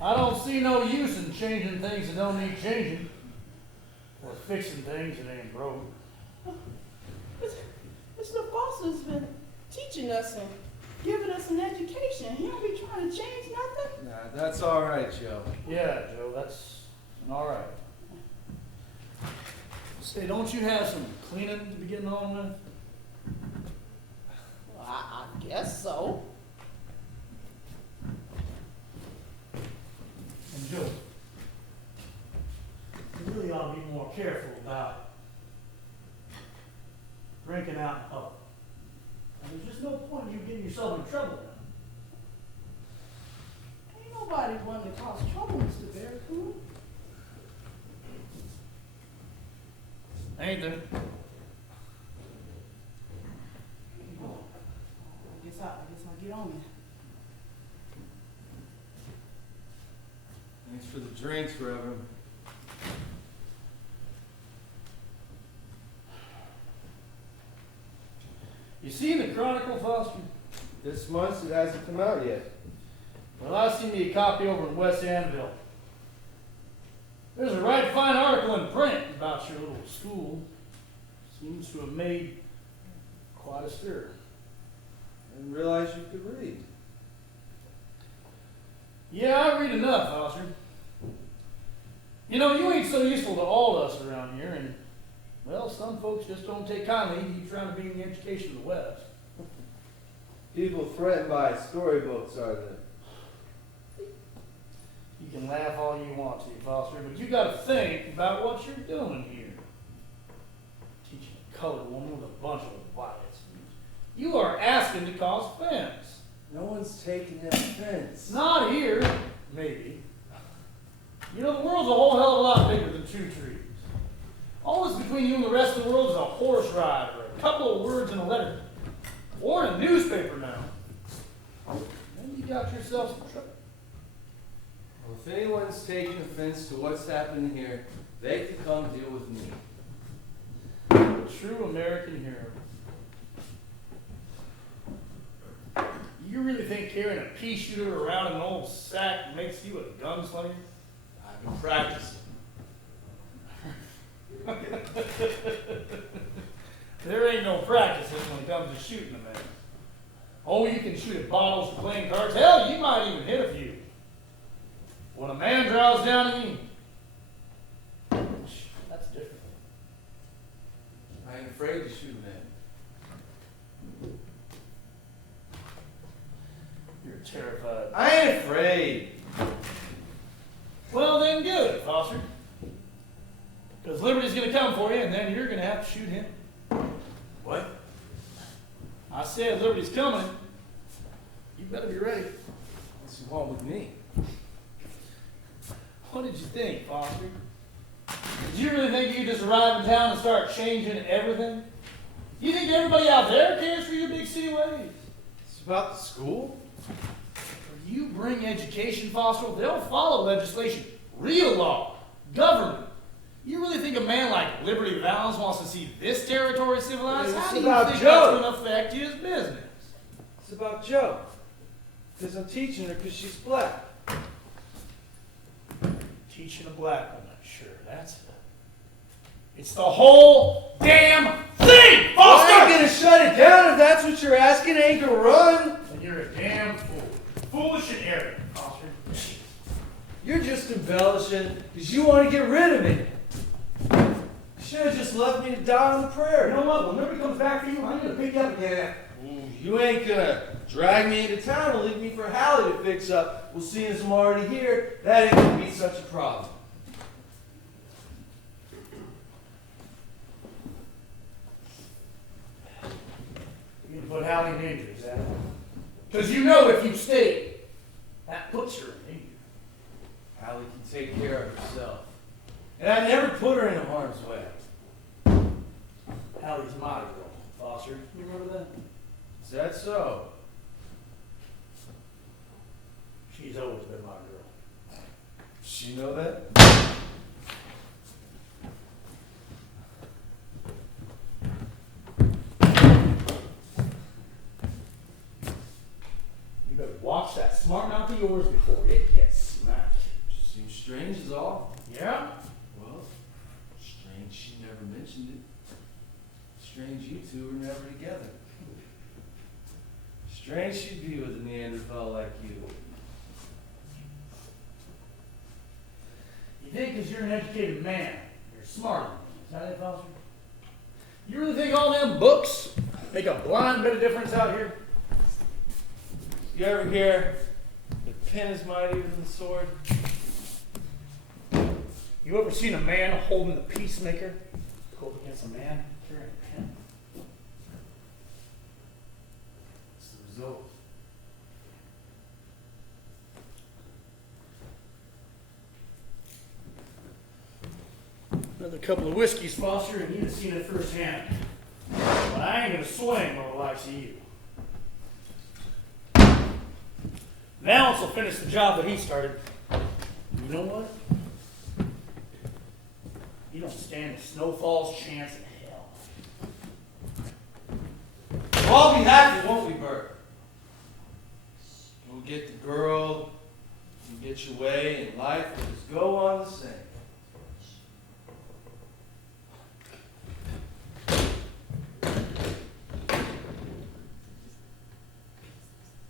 I don't see no use in changing things that don't need changing. Or fixing things that ain't broke. Mr. Foster's been teaching us and giving us an education. He don't be trying to change nothing. Nah, that's all right, Joe. Yeah, Joe, that's all right. Say, don't you have some cleaning to be getting on with? Well, I guess so. And Joe, you really ought to be more careful about drinking out in public. And there's just no point in you getting yourself in trouble now. Ain't nobody one to cause trouble, Mr. Barricune. Ain't there? I guess I'll get on it. Thanks for the drinks, Reverend. You seen the Chronicle, Foster? This month it hasn't come out yet. Well, I seen me a copy over in West Anvil. There's a right fine article in print about your little school. Seems to have made quite a stir. I didn't realize you could read. Yeah, I read enough, Foster. You know, you ain't so useful to all of us around here, and, well, some folks just don't take kindly to you trying to be in the education of the West. People threatened by storybooks are the... You can laugh all you want to, Foster, but you got to think about what you're doing here. Teaching a colored woman with a bunch of whites. You are asking to cause offense. No one's taking offense. Not here, maybe. You know, the world's a whole hell of a lot bigger than 2 trees. All that's between you and the rest of the world is a horse ride or a couple of words in a letter. Or in a newspaper now. Then you got yourself some trouble. Well, if anyone's taking offense to what's happening here, they can come deal with me. A true American hero. You really think carrying a pea shooter around in an old sack makes you a gunslinger? I've been practicing. shoot at bottles and playing cards. Hell, you might even hit a few. When a man draws down at you, that's different. I ain't afraid to shoot men. You're terrified. I ain't afraid. Well, then good, Foster. Because Liberty's going to come for you, and then you're going to have to shoot him. What? I said Liberty's coming. You better be ready. What's you want with me? What did you think, Foster? Did you really think you could just arrive in town and start changing everything? You think everybody out there cares for your big city ways? It's about the school? If you bring education, Foster, they'll follow legislation, real law, government. You really think a man like Liberty Valance wants to see this territory civilized? It's How do you about think Joe. that's going to affect his business? It's about Joe. Because I'm teaching her because she's black. Teaching a black woman, sure, that's it. It's the whole damn thing, Foster! I ain't gonna shut it down if that's what you're asking. I ain't gonna run. And you're a damn fool. Foolish and arrogant, Foster. You're just embellishing because you want to get rid of me. You should have just left me to die on the prairie. You know what? When Liberty comes back for you, I'm going to pick you up again. You ain't gonna drag me into town and leave me for Hallie to fix up. We'll see as I'm already here. That ain't gonna be such a problem. You're going to put Hallie in danger, is that? Because you know if you stay, that puts her in danger. Hallie can take care of herself. And I never put her in harm's way. Hallie's my girl, Foster. You remember that? Is that so? She's always been my girl. Does she know that? You better watch that smart mouth of yours before it gets smacked. Seems strange is all. Yeah? Well, strange she never mentioned it. Strange you two were never together. Strange she'd be with a Neanderthal like you. You think because you're an educated man, you're smarter than me. Is that it, Foster? You really think all them books make a blind bit of difference out here? You ever hear the pen is mightier than the sword? You ever seen a man holding the peacemaker go up against a man carrying a pen? It's the result. Another couple of whiskeys, Foster, and you'd have seen it firsthand. But I ain't gonna swing on the likes of you. Valance will finish the job that he started. You know what? You don't stand a snowfall's chance in hell. We'll all be happy, won't we, Bert? We'll get the girl, you get your way, and life will just go on the same.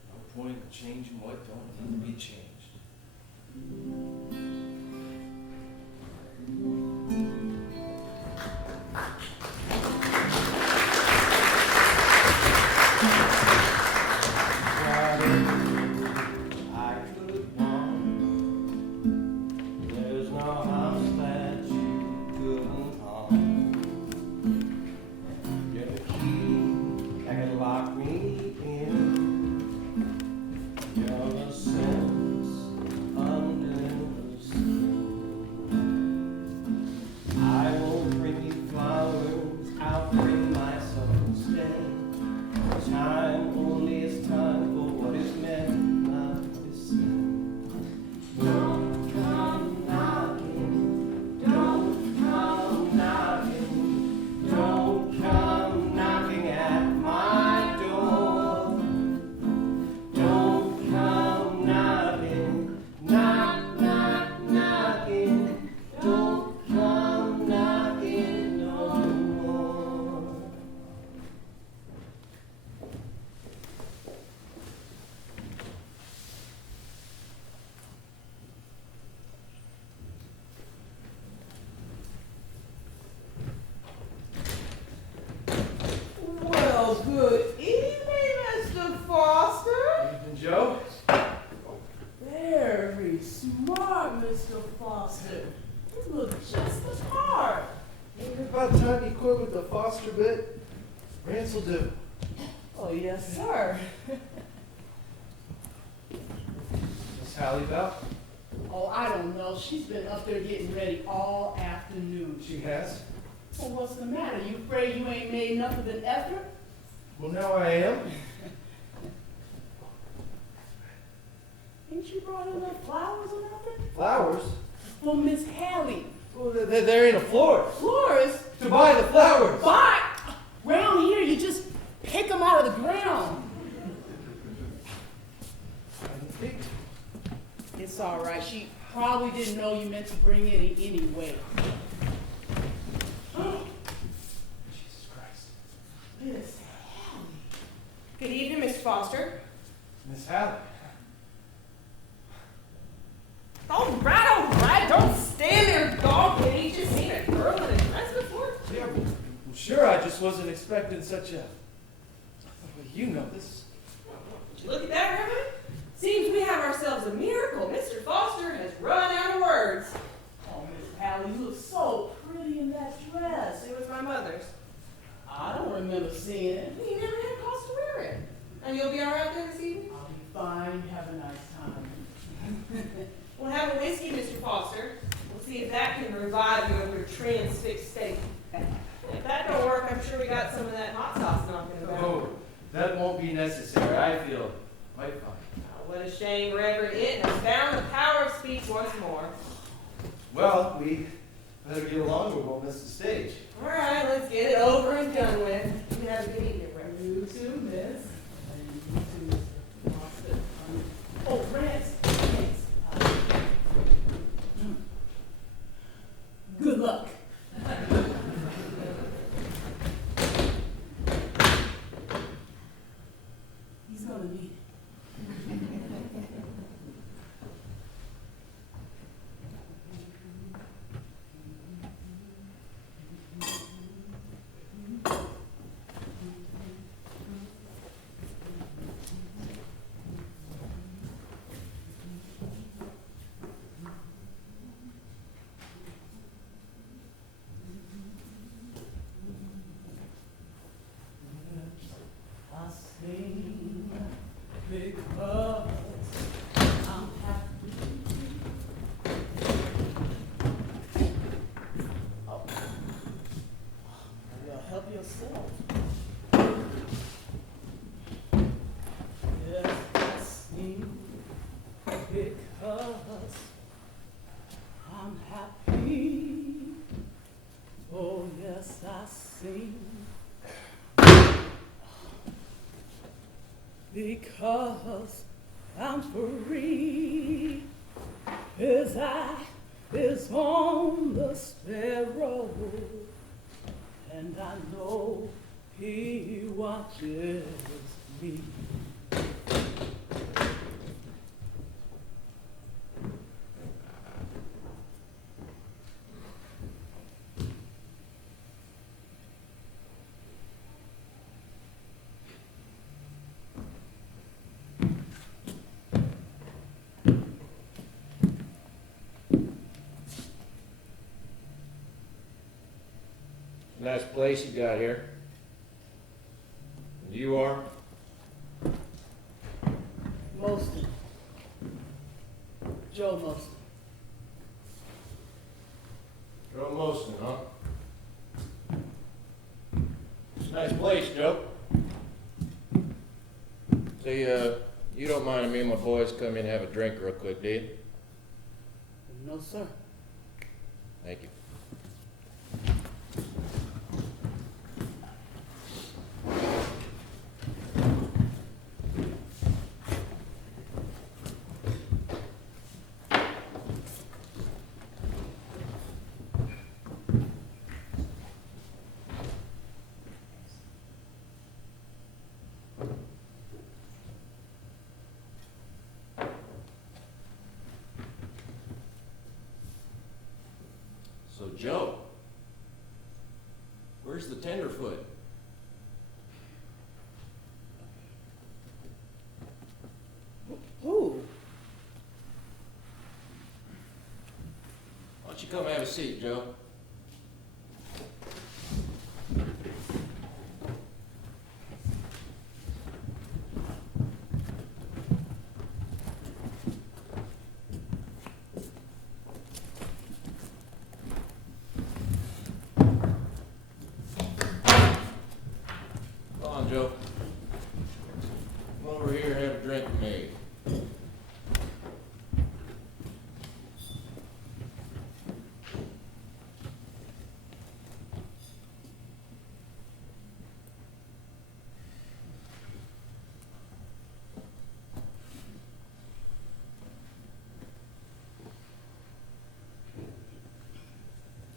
No point in changing what don't need to be changed. You're the sense You look just the part. Ain't it about time you quit with the foster bit? Rance will do. Oh, yes, sir. Miss Hallie about? Oh, I don't know. She's been up there getting ready all afternoon. She has? Well, what's the matter? You afraid you ain't made enough of an effort? Well, now I am. Ain't you brought in no flowers or nothing? Flowers? For Miss Hallie. Well, there ain't a floor. Flowers? To buy the flowers. But round here, you just pick them out of the ground. I didn't think to. It's all right. She probably didn't know you meant to bring it in anyway. Jesus Christ. Miss Hallie. Good evening, Miss Foster. Miss Hallie. All right. Don't stand there, dog. Ain't you just seen a girl in a dress before? Yeah, well, sure, I just wasn't expecting such a... Well, you know this. Would you look at that, Reverend? Seems we have ourselves a miracle. Mr. Foster has run out of words. Oh, Miss Hallie, you look so pretty in that dress. It was my mother's. I don't remember seeing it. We never had cause to wear it. And you'll be all right there this evening? I'll be fine. Have a nice time. We'll have a whiskey, Mr. Foster. We'll see if that can revive you of your transfixed state. If that don't work, I'm sure we got some of that hot sauce knocking about. Oh, that won't be necessary. I feel quite fine. Oh, what a shame, Reverend. It has found the power of speech once more. Well, we better get along or we'll miss the stage. All right, let's get it over and done with. You have a good evening, Reverend. You too, miss. And you too, Mr. Foster. Oh, Rance. Good luck. He's gonna need it. I sing because I'm happy. Oh. Well, help yourself. Yes, I sing because I'm happy. Oh, yes, I sing. Because I'm free, his eye is on the sparrow, and I know he watches me. Nice place you got here. You are? Mosten. Joe Mosten. Joe Mosten, huh? Nice place, Joe. Say, you don't mind if me and my boys come in and have a drink real quick, do you? No, sir. Thank you. So, Joe, where's the tenderfoot? Who? Why don't you Come have a seat, Joe. Come on, Joe. Come over here, have a drink with me.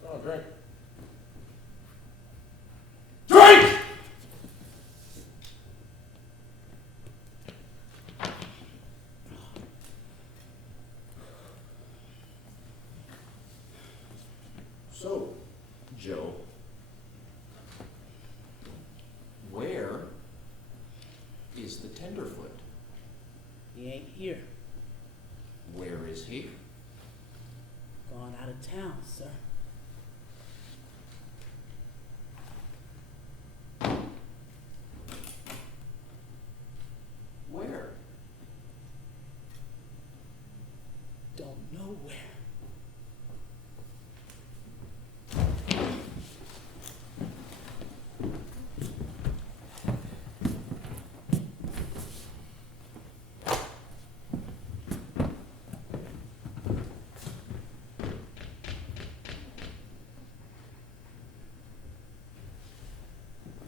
Come on, drink. Drink! So, Joe, where is the tenderfoot? He ain't here. Where is he? Gone out of town, sir. Where? Don't know where.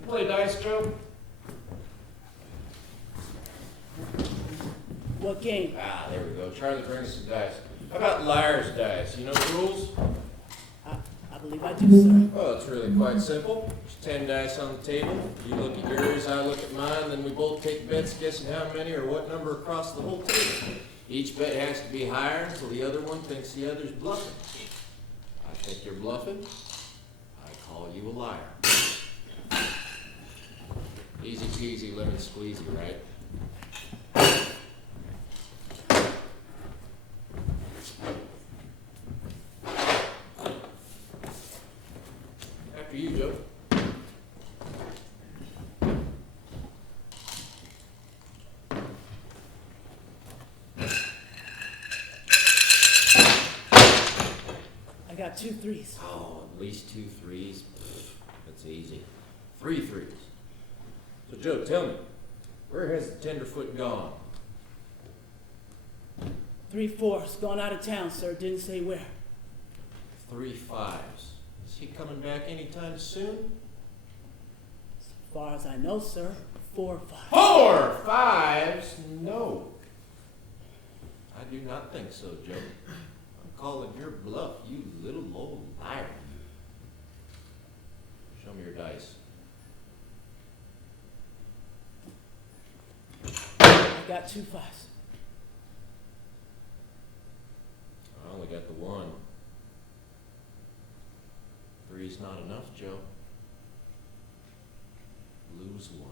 Play dice, Joe? What game? Ah, there we go. Charlie brings some dice. How about liar's dice? You know the rules? I believe I do, sir. Well, it's really quite simple. There's 10 dice on the table. You look at yours, I look at mine, then we both take bets guessing how many or what number across the whole table. Each bet has to be higher until the other one thinks the other's bluffing. I think you're bluffing. I call you a liar. Easy peasy, lemon squeezy, right? After you, Joe. I got 2 threes. Oh, at least 2 threes. That's easy. 3 threes. So, Joe, tell me, where has the tenderfoot gone? 3 fours. Gone out of town, sir. Didn't say where. 3 fives. Is he coming back anytime soon? As far as I know, sir. 4 5. 4 fives? No. I do not think so, Joe. I'm calling your bluff, you little old liar. Show me your dice. I got 2 fives. I only got the 1. 3's not enough, Joe. Lose 1.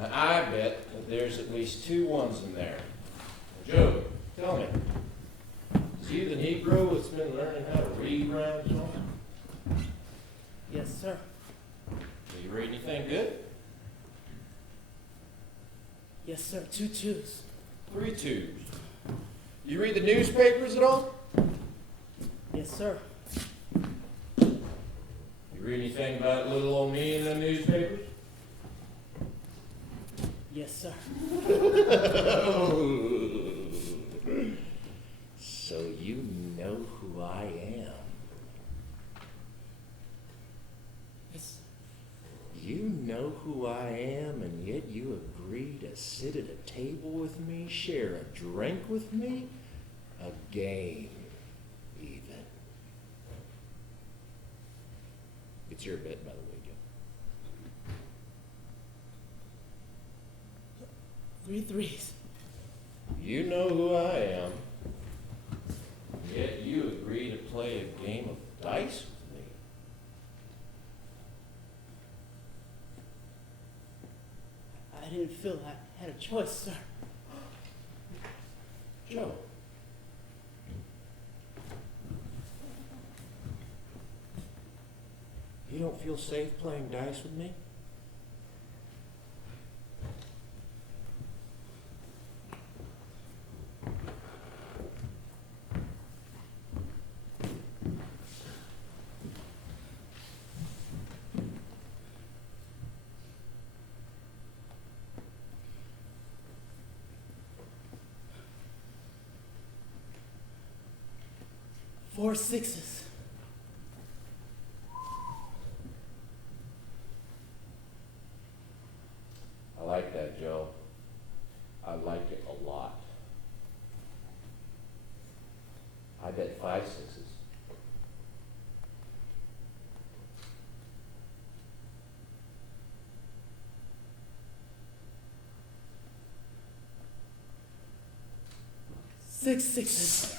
Now, I bet that there's at least 2 1s in there. Joe, tell me, is you the Negro that's been learning how to read rhymes on? Yes, sir. Do you read anything good? Yes, sir. 2 2s. 3 2s. You read the newspapers at all? Yes, sir. You read anything about little old me in the newspapers? Yes, sir. So you know who I am. Yes. You know who I am, and yet you agree to sit at a table with me, share a drink with me, a game, even. It's your bet, by the way, Joe. 3 threes. You know who I am, yet you agree to play a game of dice with me. didn't feel I had a choice, sir. Joe. You don't feel safe playing dice with me? Four sixes. I like that, Joe. I like it a lot. I bet 5 sixes. Six sixes.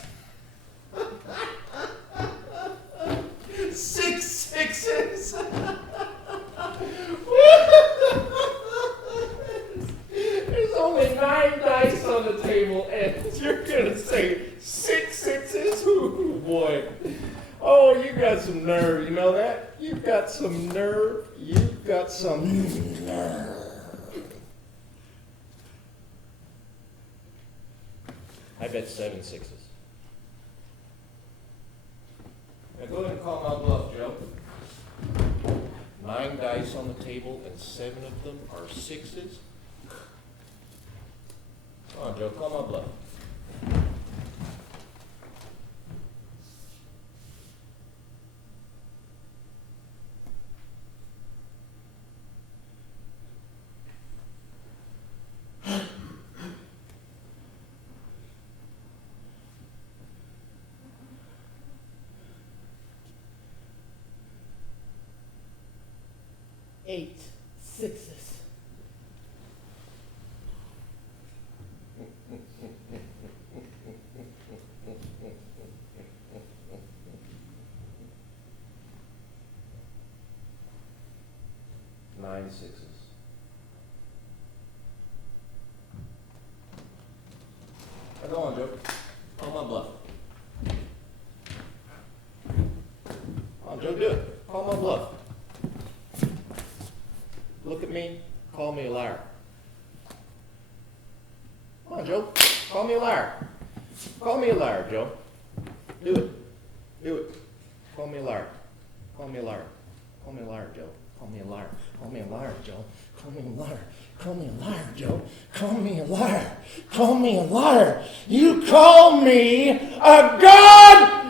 6 sixes. There's only 9 dice on the table, and you're gonna say 6 sixes? Ooh, boy. Oh, you got some nerve. You know that? You've got some nerve. You've got some nerve. I bet 7 sixes. Now go ahead and call my bluff, Joe. 9 dice on the table and 7 of them are sixes. Come on, Joe, call my bluff. Eight sixes. Nine sixes. Now go on, Joe. Call my bluff. Come on, Joe, do it. Call my bluff. Look at me. Call me a liar. Come on, Joe. Call me a liar. Call me a liar, Joe. Do it. Do it. Call me a liar. Call me a liar. Call me a liar, Joe. Call me a liar. Call me a liar, Joe. Call me a liar. Call me a liar, Joe. Call me a liar. Call me a liar. You call me a god